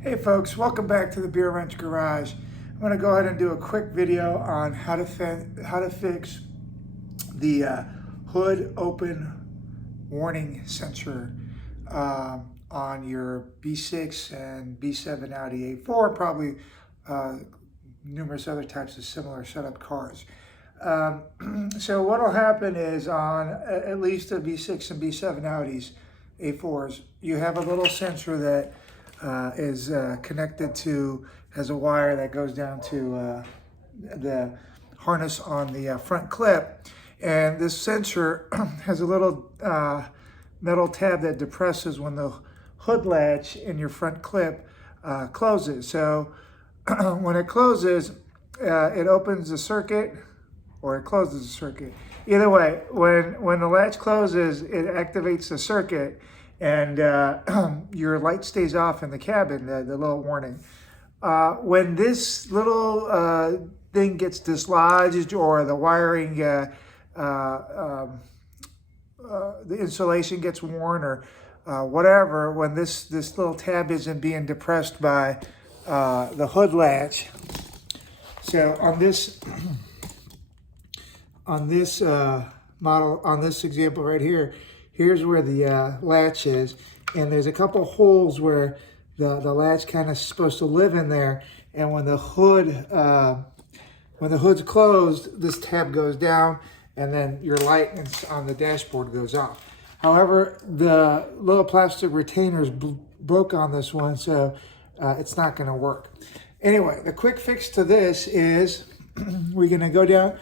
Hey folks, welcome back to the Beer Wrench Garage. I'm going to go ahead and do a quick video on how to fix the hood open warning sensor on your B6 and B7 Audi A4, probably numerous other types of similar setup cars. So what will happen is on at least the B6 and B7 Audis, A4s, you have a little sensor that is connected to, has a wire that goes down to the harness on the front clip. And this sensor has a little metal tab that depresses when the hood latch in your front clip closes. So when it closes, it opens the circuit or it closes the circuit. Either way, when the latch closes, it activates the circuit and your light stays off in the cabin, the little warning. When this little thing gets dislodged or the wiring, the insulation gets worn or whatever, when this little tab isn't being depressed by the hood latch. So on this model, on this example right here, here's where the latch is, and there's a couple holes where the latch kind of supposed to live in there. And when the hood's closed, this tab goes down, and then your light on the dashboard goes off. However, the little plastic retainers broke on this one, so it's not going to work. Anyway, the quick fix to this is we're going to go down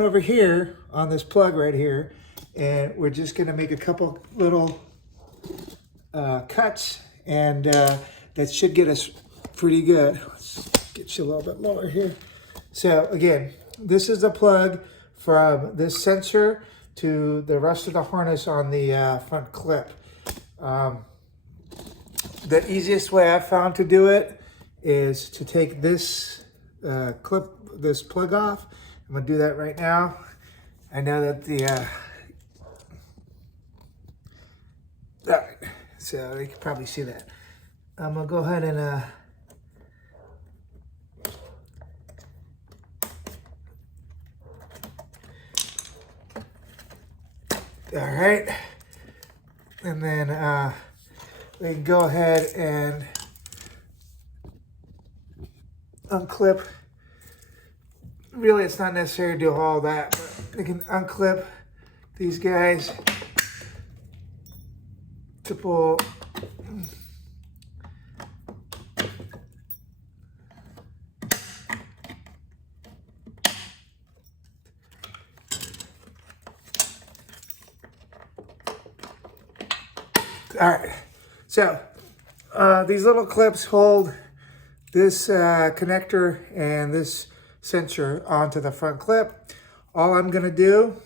over here on this plug right here, and we're just going to make a couple little cuts, and that should get us pretty good. Let's get you a little bit lower here. So again, this is the plug from this sensor to the rest of the harness on the front clip. The easiest way I've found to do it is to take this this plug off. I'm gonna do that right now. I know that all right, so you can probably see that. I'm gonna go ahead and all right, and then we can go ahead and unclip. Really, it's not necessary to do all that, but we can unclip these guys to pull. All right, so these little clips hold this connector and this sensor onto the front clip. All I'm gonna do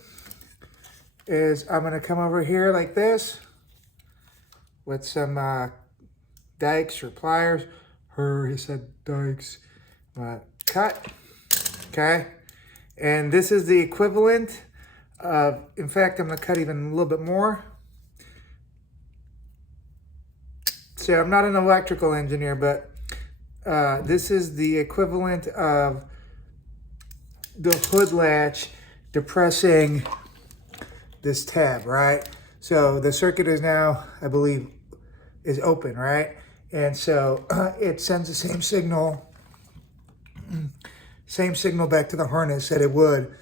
is I'm gonna come over here like this with some dikes or pliers. He said dikes. Cut, okay? And this is the equivalent of, in fact, I'm gonna cut even a little bit more. So I'm not an electrical engineer, but this is the equivalent of the hood latch depressing this tab, right? So the circuit is now, I believe, is open, right? And so it sends the same signal back to the harness that it would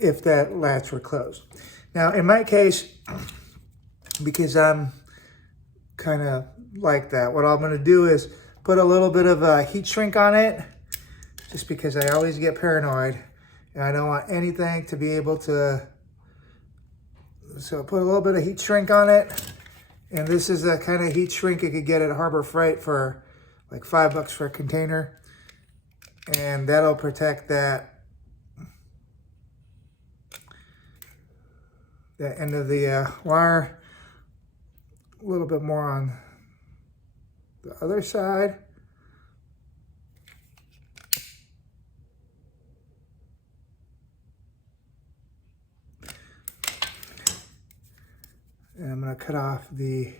if that latch were closed. Now, in my case, because I'm kind of like that, what I'm going to do is put a little bit of a heat shrink on it, just because I always get paranoid and I don't want anything to be able to. So put a little bit of heat shrink on it, and this is the kind of heat shrink you could get at Harbor Freight for like $5 for a container, and that'll protect that end of the wire. A little bit more on the other side. And I'm going to cut off the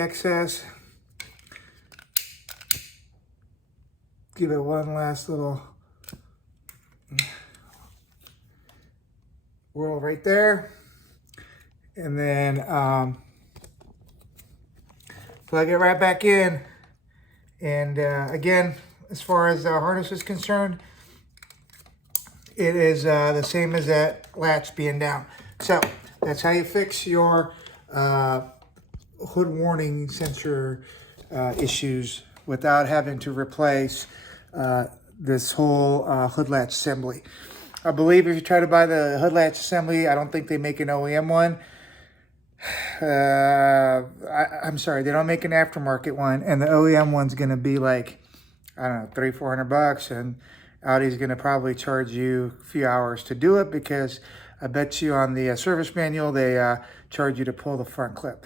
excess. Give it one last little whirl right there. And then plug it right back in. And again, as far as the harness is concerned, it is the same as that latch being down. So that's how you fix your hood warning sensor issues without having to replace this whole hood latch assembly. I believe if you try to buy the hood latch assembly, I don't think they make an OEM one. I'm sorry, they don't make an aftermarket one, and the OEM one's going to be like, I don't know, $300-400, and Audi's going to probably charge you a few hours to do it, because I bet you on the service manual they charge you to pull the front clip.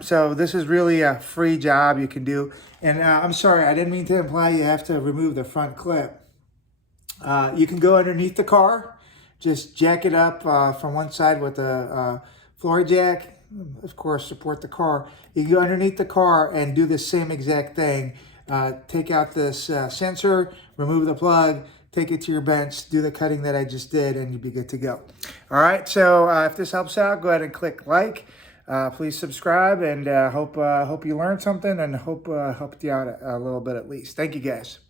So this is really a free job you can do. And I'm sorry, I didn't mean to imply you have to remove the front clip. You can go underneath the car, just jack it up from one side with a floor jack. Of course, support the car. You can go underneath the car and do the same exact thing. Take out this sensor, remove the plug, take it to your bench, do the cutting that I just did, and you'll be good to go. All right, so if this helps out, go ahead and click like. Please subscribe, and hope you learned something, and hope helped you out a little bit at least. Thank you, guys.